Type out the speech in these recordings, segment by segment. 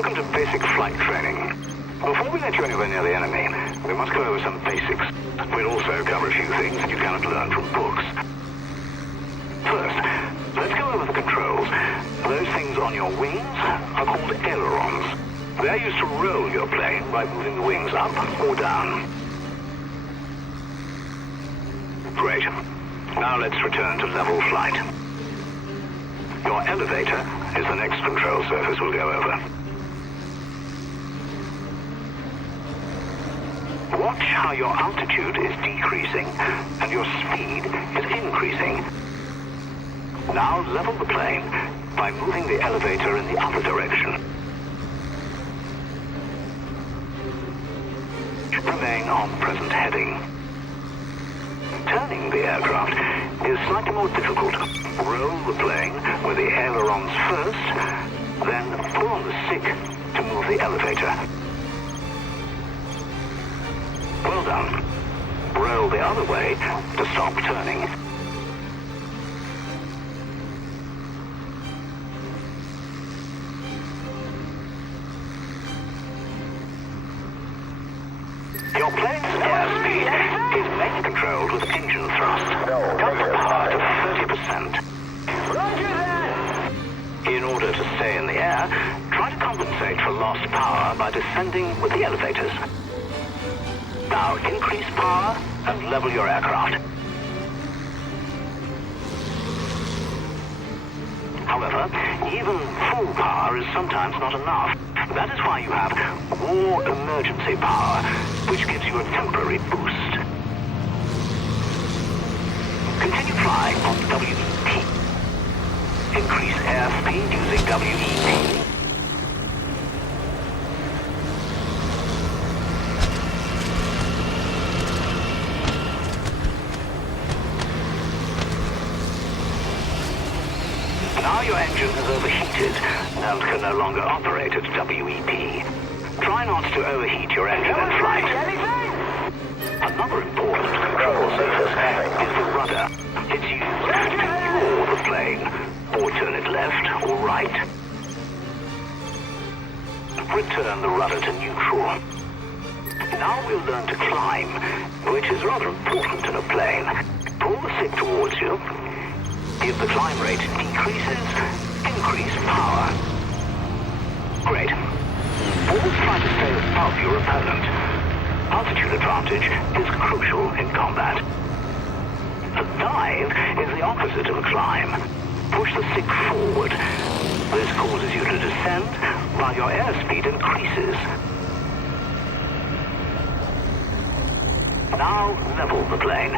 Welcome to basic flight training. Before we let you anywhere near the enemy, we must go over some basics. We'll also cover a few things that you cannot learn from books. First, let's go over the controls. Those things on your wings are called ailerons. They're used to roll your plane by moving the wings up or down. Great. Now let's return to level flight. Your elevator is the next control surface we'll go over. Watch how your altitude is decreasing and your speed is increasing. Now level the plane by moving the elevator in the other direction. Remain on present heading. Turning the aircraft is slightly more difficult. Roll the plane with the ailerons first, then pull on the stick to move the elevator. Well done. Roll the other way to stop turning. Your plane's airspeed is mainly controlled with engine thrust. Cut the power to 30%. Roger that! In order to stay in the air, try to compensate for lost power by descending with the elevators. Now increase power and level your aircraft. However, even full power is sometimes not enough. That is why you have War Emergency Power, which gives you a temporary boost. Continue flying on WEP. Increase airspeed using WEP. Now your engine is overheated and can no longer operate at WEP. Try not to overheat your engine in flight. Another important control surface is the rudder. It's used to yaw the plane, or turn it left or right. Return the rudder to neutral. Now we'll learn to climb, which is rather important in a plane. Pull the stick towards you. If the climb rate decreases, increase power. Great. Always try to stay above your opponent. Altitude advantage is crucial in combat. A dive is the opposite of a climb. Push the stick forward. This causes you to descend while your airspeed increases. Now level the plane.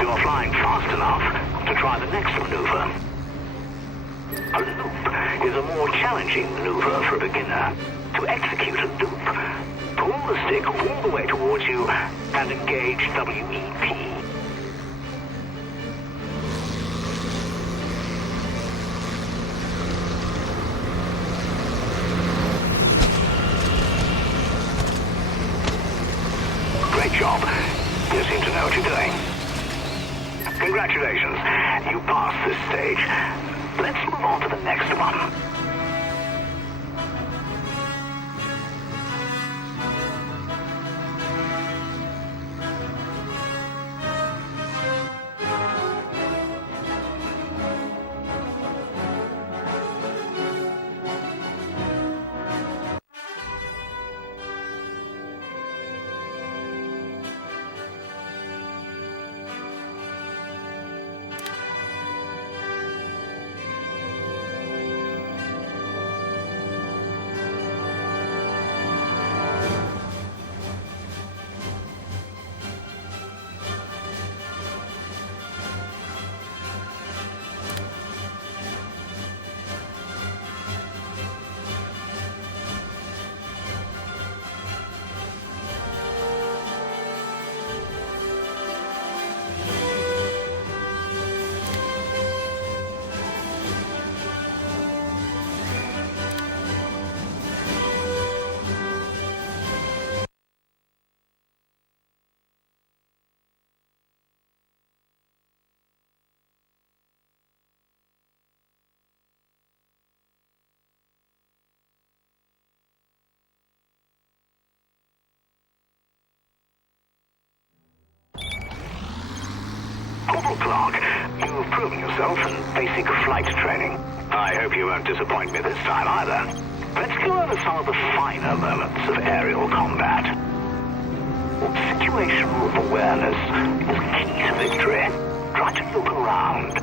You're flying fast enough to try the next maneuver. A loop is a more challenging maneuver for a beginner. To execute a loop, pull the stick all the way towards you and engage WEP. Great job. You seem to know what you're doing. Congratulations, you passed this stage. Let's move on to the next one. you've proven yourself in basic flight training. I hope you won't disappoint me this time either. Let's go over some of the finer moments of aerial combat. Situational awareness is key to victory. Try to look around.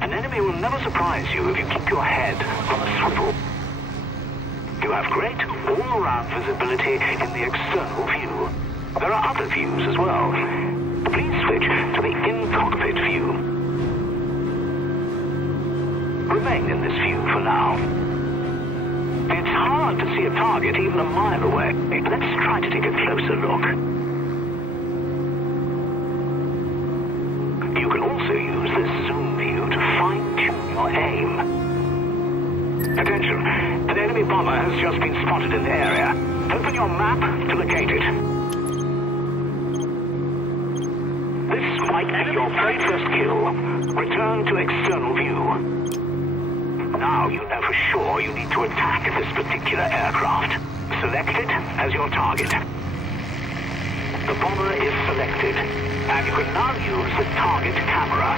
An enemy will never surprise you if you keep your head on a swivel. You have great all-around visibility in the external view. There are other views as well. Please switch to the in-cockpit view. Remain in this view for now. It's hard to see a target even a mile away. Let's try to take a closer look. You can also use this zoom view to fine-tune your aim. Attention, an enemy bomber has just been spotted in the area. Open your map to locate it. This might be your very first kill. Return to external view. Now you know for sure you need to attack this particular aircraft. Select it as your target. The bomber is selected, and you can now use the target camera.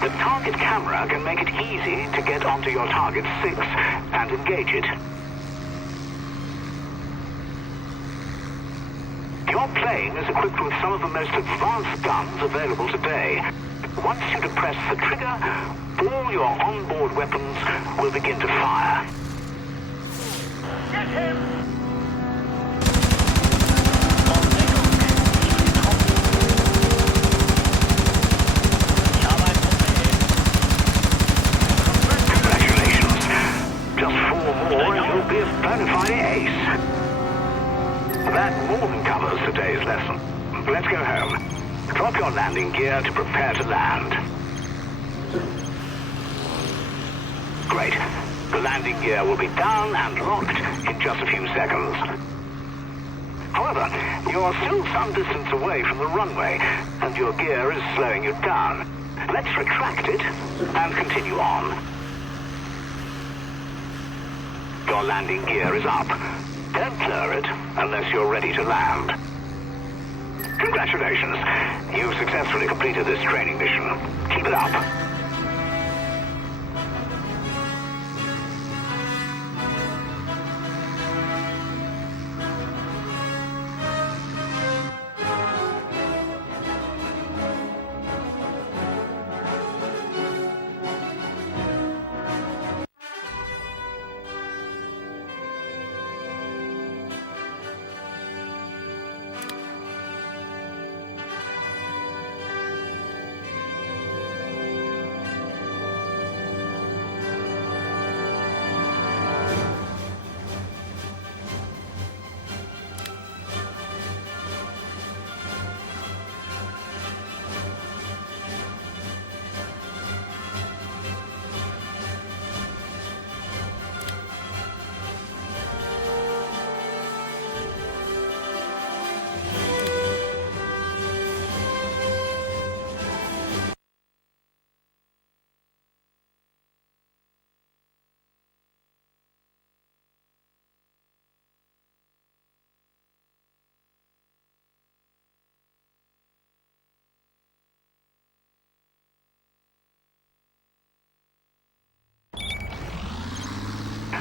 The target camera can make it easy to get onto your target 6 and engage it. Your plane is equipped with some of the most advanced guns available today. Once you depress the trigger, all your onboard weapons will begin to fire. Get him! Congratulations. Just 4 more and you'll be a bona fide ace. That more than covers today's lesson. Let's go home. Drop your landing gear to prepare to land. Great. The landing gear will be down and locked in just a few seconds. However, you're still some distance away from the runway, and your gear is slowing you down. Let's retract it and continue on. Your landing gear is up. Don't lower it unless you're ready to land. Congratulations. You've successfully completed this training mission. Keep it up.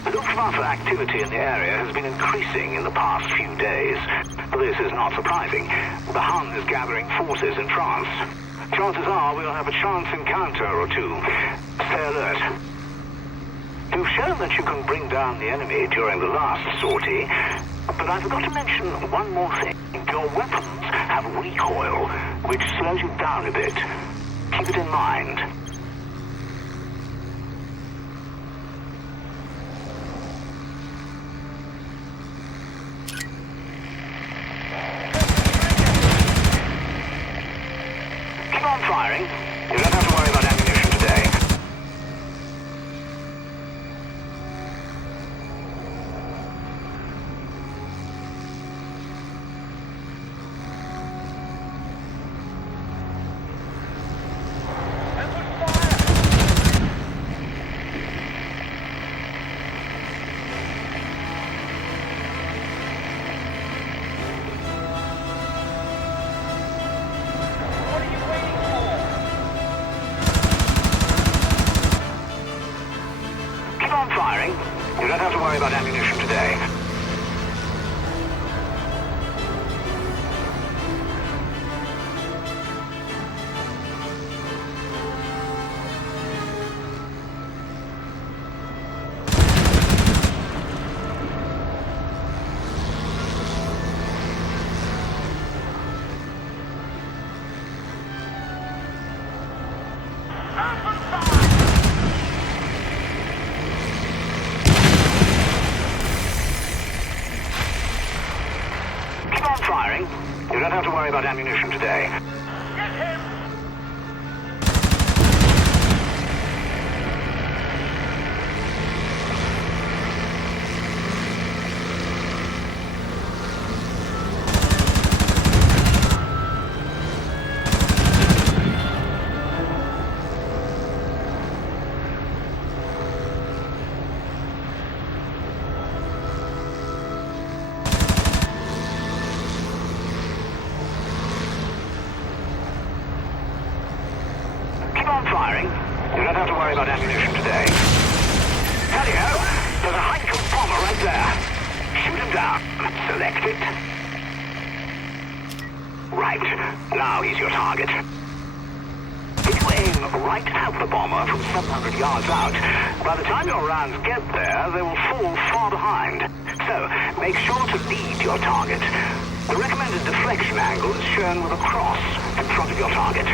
Luftwaffe activity in the area has been increasing in the past few days. This is not surprising. The Hun is gathering forces in France. Chances are we'll have a chance encounter or two. Stay alert. You've shown that you can bring down the enemy during the last sortie, but I forgot to mention one more thing. Your weapons have recoil, which slows you down a bit. Keep it in mind. Firing. You don't have to worry about ammunition today. worry about ammunition today. Firing. You don't have to worry about ammunition today. Get him! Firing. You don't have to worry about ammunition today. Helio, there's a hunk of bomber right there. Shoot him down. Select it. Right. Now he's your target. If you aim right at the bomber from 700 yards out, by the time your rounds get there, they will fall far behind. So, make sure to lead your target. The recommended deflection angle is shown with a cross in front of your target.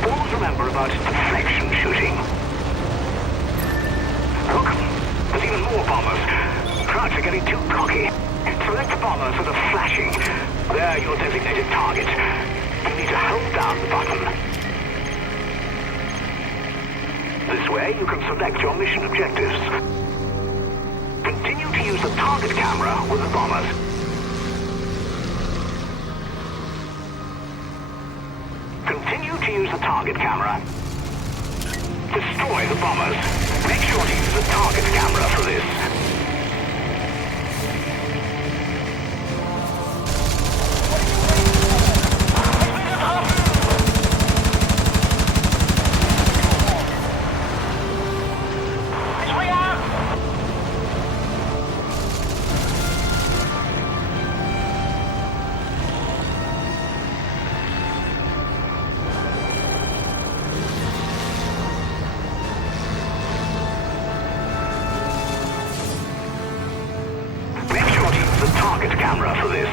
Always remember about deflection shooting. Look, there's even more bombers. Crowds are getting too cocky. Select the bombers that are flashing. They're your designated target. You need to hold down the button. This way, you can select your mission objectives. Continue to use the target camera with the bombers. Continue to use the target camera. Destroy the bombers. Make sure to use the target camera for this. Target camera for this.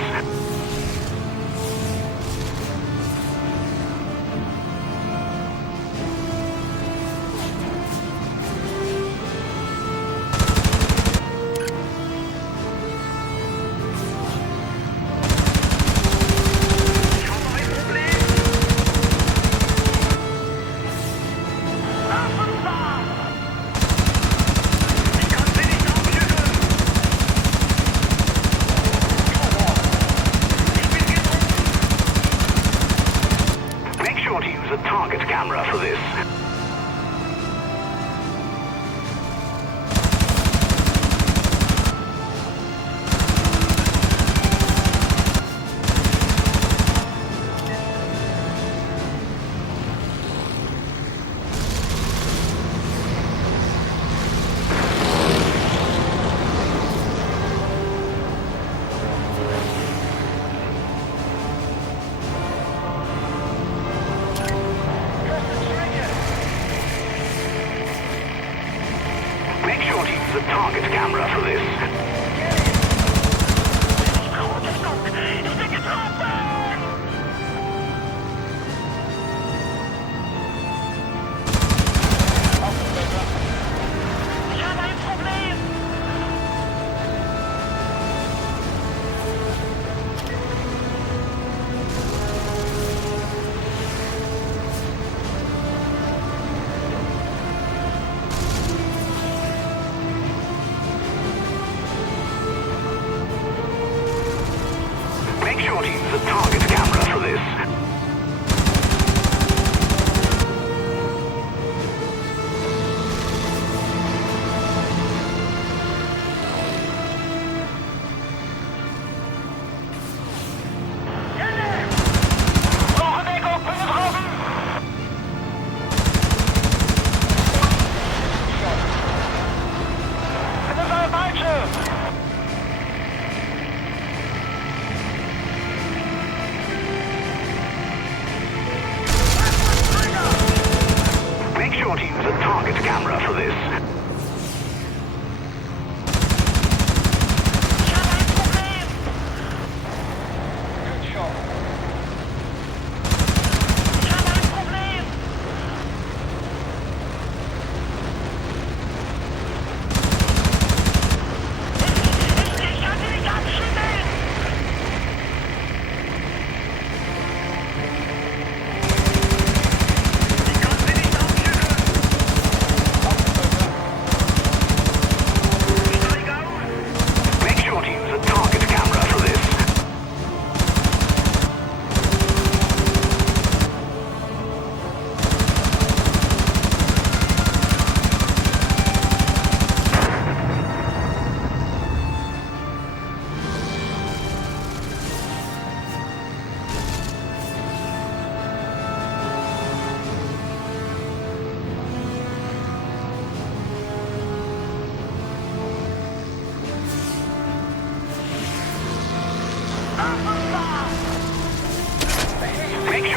Target camera for this. The target camera for this.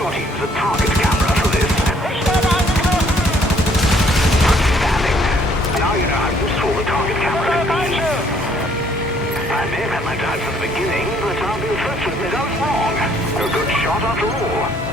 got to use a target camera for this. Outstanding. Now you know how useful the target camera can be. I may have had my doubts at the beginning, but I'll be the first to admit I was wrong. A good shot after all.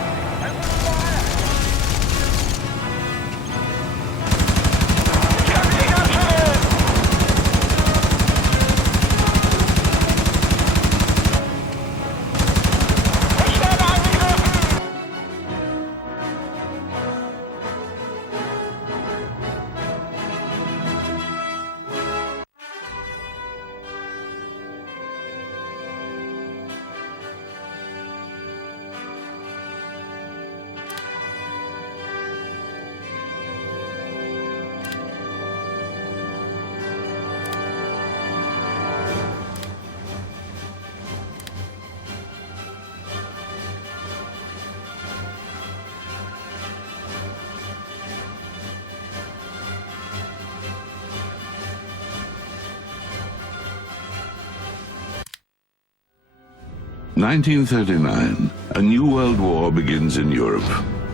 In 1939, a new world war begins in Europe.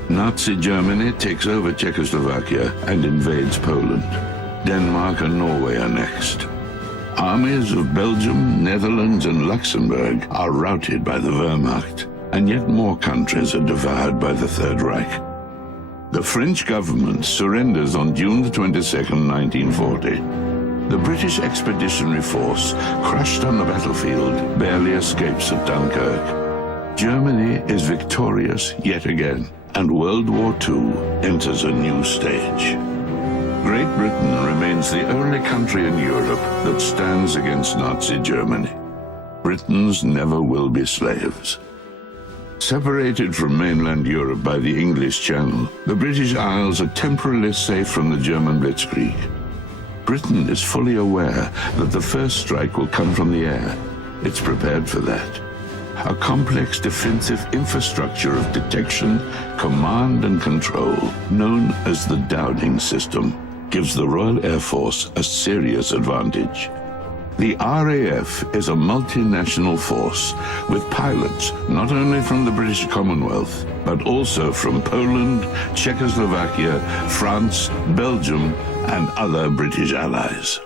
Nazi Germany takes over Czechoslovakia and invades Poland. Denmark and Norway are next. Armies of Belgium, Netherlands and Luxembourg are routed by the Wehrmacht, and yet more countries are devoured by the Third Reich. The French government surrenders on June 22, 1940. The British Expeditionary Force, crushed on the battlefield, barely escapes at Dunkirk. Germany is victorious yet again, and World War II enters a new stage. Great Britain remains the only country in Europe that stands against Nazi Germany. Britons never will be slaves. Separated from mainland Europe by the English Channel, the British Isles are temporarily safe from the German blitzkrieg. Britain is fully aware that the first strike will come from the air. It's prepared for that. A complex defensive infrastructure of detection, command and control, known as the Downing System, gives the Royal Air Force a serious advantage. The RAF is a multinational force with pilots not only from the British Commonwealth, but also from Poland, Czechoslovakia, France, Belgium, and other British allies.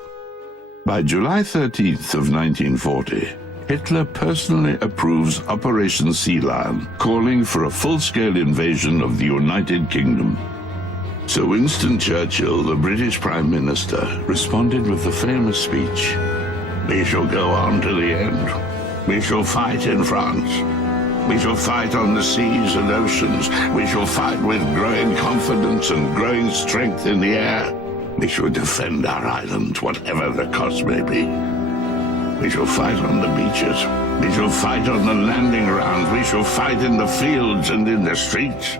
By July 13th of 1940, Hitler personally approves Operation Sea Lion, calling for a full-scale invasion of the United Kingdom. Sir Winston Churchill, the British Prime Minister, responded with the famous speech, "We shall go on to the end. We shall fight in France. We shall fight on the seas and oceans. We shall fight with growing confidence and growing strength in the air. We shall defend our island, whatever the cost may be. We shall fight on the beaches. We shall fight on the landing grounds. We shall fight in the fields and in the streets.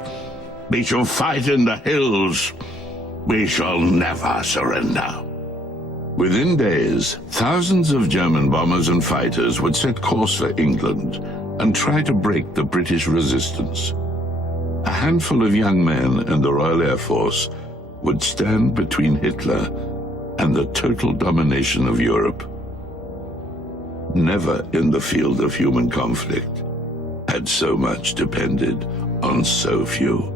We shall fight in the hills. We shall never surrender." Within days, thousands of German bombers and fighters would set course for England and try to break the British resistance. A handful of young men in the Royal Air Force would stand between Hitler and the total domination of Europe. Never in the field of human conflict had so much depended on so few.